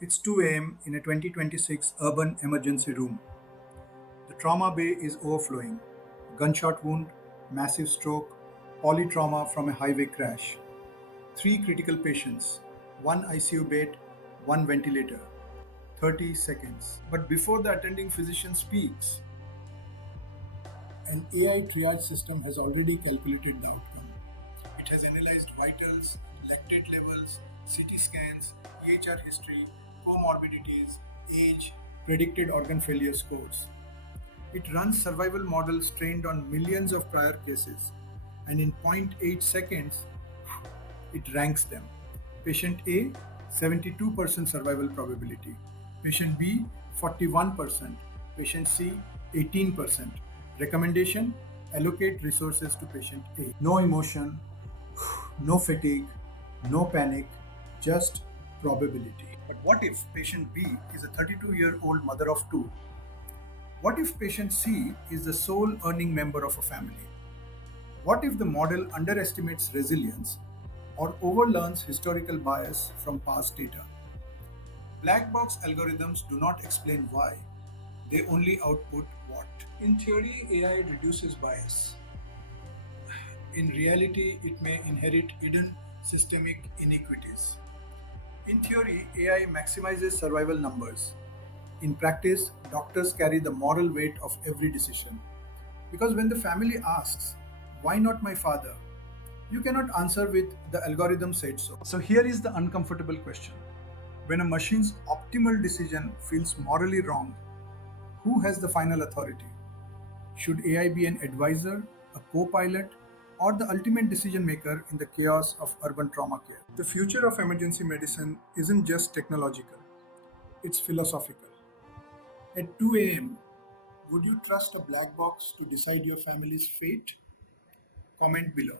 It's 2 a.m. in a 2026 urban emergency room. The trauma bay is overflowing. Gunshot wound, massive stroke, polytrauma from a highway crash. Three critical patients, one ICU bed, one ventilator. 30 seconds. But before the attending physician speaks, an AI triage system has already calculated the outcome. It has analyzed vitals, lactate levels, CT scans, EHR history, comorbidities, age, predicted organ failure scores. It runs survival models trained on millions of prior cases, and in zero point 0.8 seconds, it ranks them. Patient A, 72% survival probability. Patient B, 41%. Patient C, 18%. Recommendation, allocate resources to patient A. No emotion, no fatigue, no panic, just probability. But what if patient B is a 32-year-old mother of two? What if patient C is the sole earning member of a family? What if the model underestimates resilience or overlearns historical bias from past data? Black box algorithms do not explain why, they only output what. In theory, AI reduces bias. In reality, it may inherit hidden systemic inequities. In theory, AI maximizes survival numbers. In practice, doctors carry the moral weight of every decision. Because when the family asks, "Why not my father?" you cannot answer with "the algorithm said so." So here is the uncomfortable question. When a machine's optimal decision feels morally wrong, who has the final authority? Should AI be an advisor, a co pilot, or the ultimate decision maker in the chaos of urban trauma care? The future of emergency medicine isn't just technological, it's philosophical. At 2 a.m., would you trust a black box to decide your family's fate? Comment below.